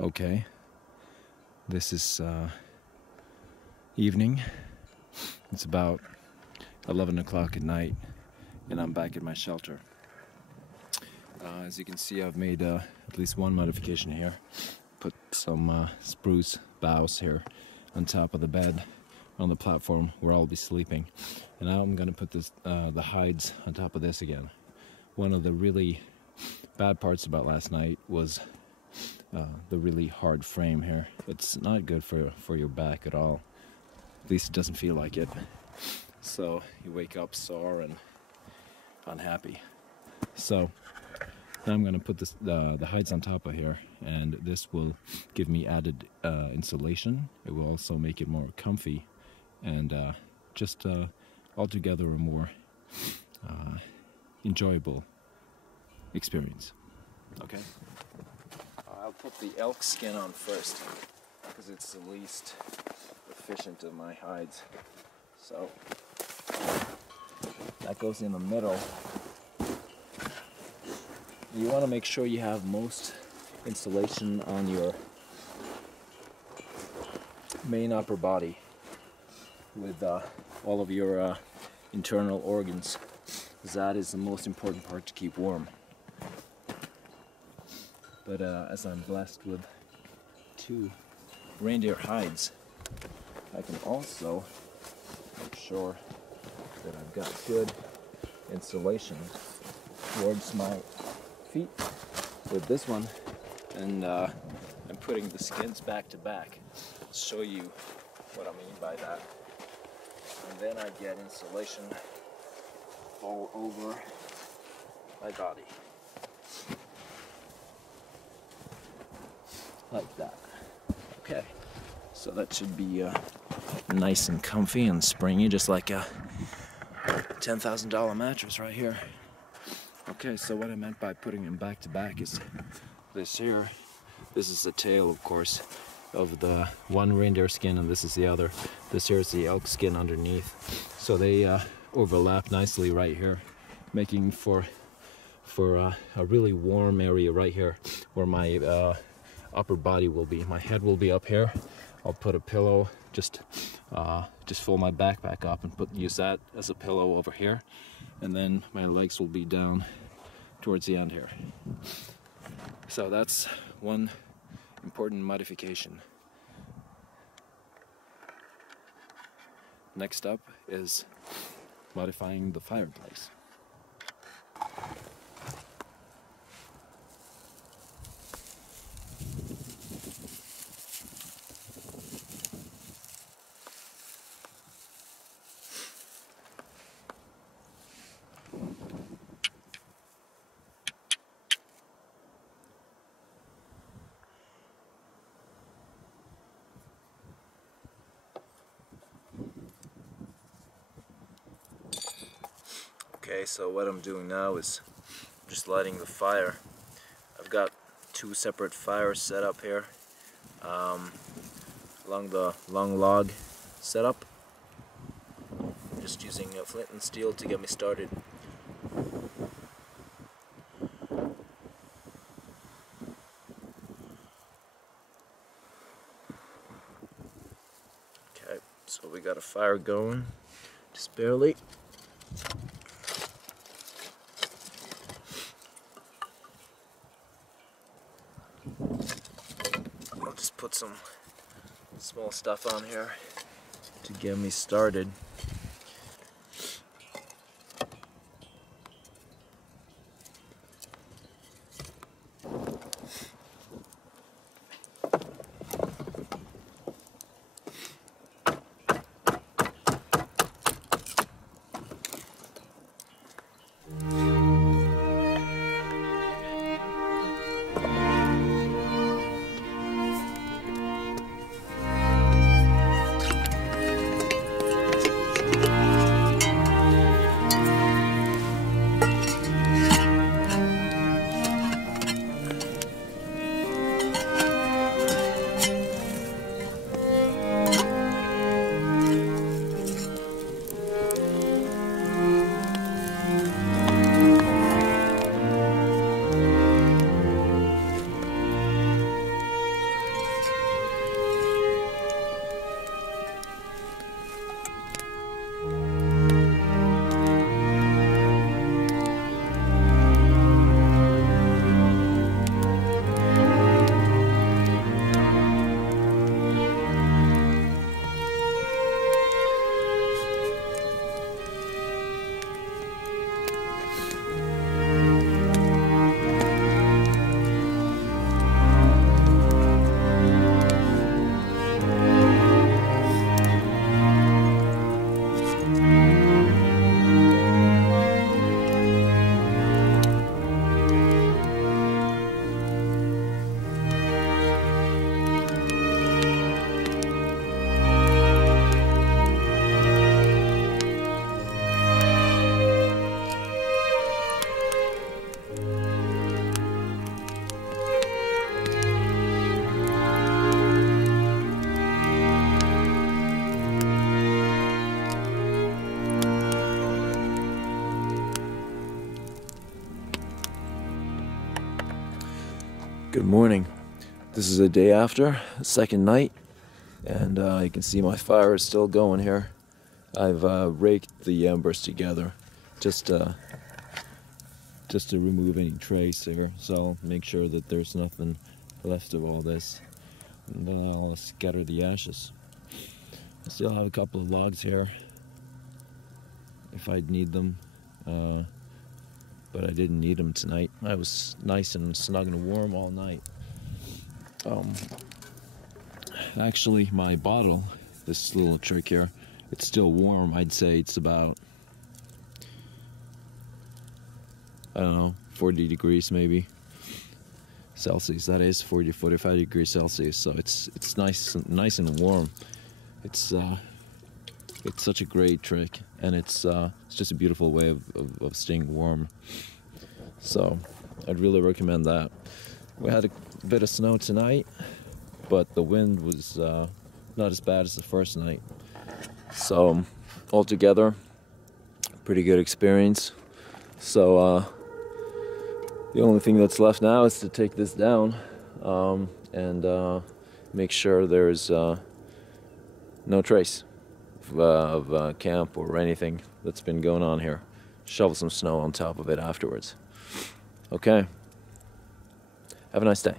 Okay, this is evening. It's about 11 o'clock at night and I'm back at my shelter. As you can see, I've made at least one modification here. Put some spruce boughs here on top of the bed on the platform where I'll be sleeping. And now I'm gonna put this the hides on top of this again. One of the really bad parts about last night was the really hard frame here. It's not good for your back at all. At least it doesn't feel like it. So you wake up sore and unhappy. So now I'm going to put the hides on top of here, and this will give me added insulation. It will also make it more comfy and just altogether a more enjoyable experience. Okay. I'll put the elk skin on first because it's the least efficient of my hides. So that goes in the middle. You want to make sure you have most insulation on your main upper body with all of your internal organs. That is the most important part to keep warm. But as I'm blessed with 2 reindeer hides, I can also make sure that I've got good insulation towards my feet with this one, and I'm putting the skins back to back. I'll show you what I mean by that. And then I get insulation all over my body. Like that. Okay, so that should be nice and comfy and springy, just like a $10,000 mattress right here. Okay, so what I meant by putting them back to back is this here. This is the tail, of course, of the one reindeer skin, and this is the other. This here is the elk skin underneath. So they overlap nicely right here, making for a really warm area right here where my upper body will be. My head will be up here. I'll put a pillow, just fold my backpack up and use that as a pillow over here, and then my legs will be down towards the end here. So that's one important modification. Next up is modifying the fireplace. Okay, so what I'm doing now is just lighting the fire. I've got 2 separate fires set up here along the long log setup. Just using flint and steel to get me started. Okay, so we got a fire going, just barely. I'll just put some small stuff on here to get me started. Good morning. This is the day after, second night, and you can see my fire is still going here. I've raked the embers together just to remove any trace here, so I'll make sure that there's nothing left of all this, and then I'll scatter the ashes. I still have a couple of logs here if I'd need them, but I didn't need them tonight. I was nice and snug and warm all night. Actually, my bottle, this little trick here, it's still warm. I'd say it's about, I don't know, 40 degrees maybe Celsius. That is 40-45 degrees Celsius. So it's nice and warm. It's such a great trick, and it's just a beautiful way of staying warm. So I'd really recommend that. We had a bit of snow tonight, but the wind was not as bad as the first night. So altogether, pretty good experience. So the only thing that's left now is to take this down and make sure there's no trace of camp or anything that's been going on here. Shovel some snow on top of it afterwards. Okay. Have a nice day.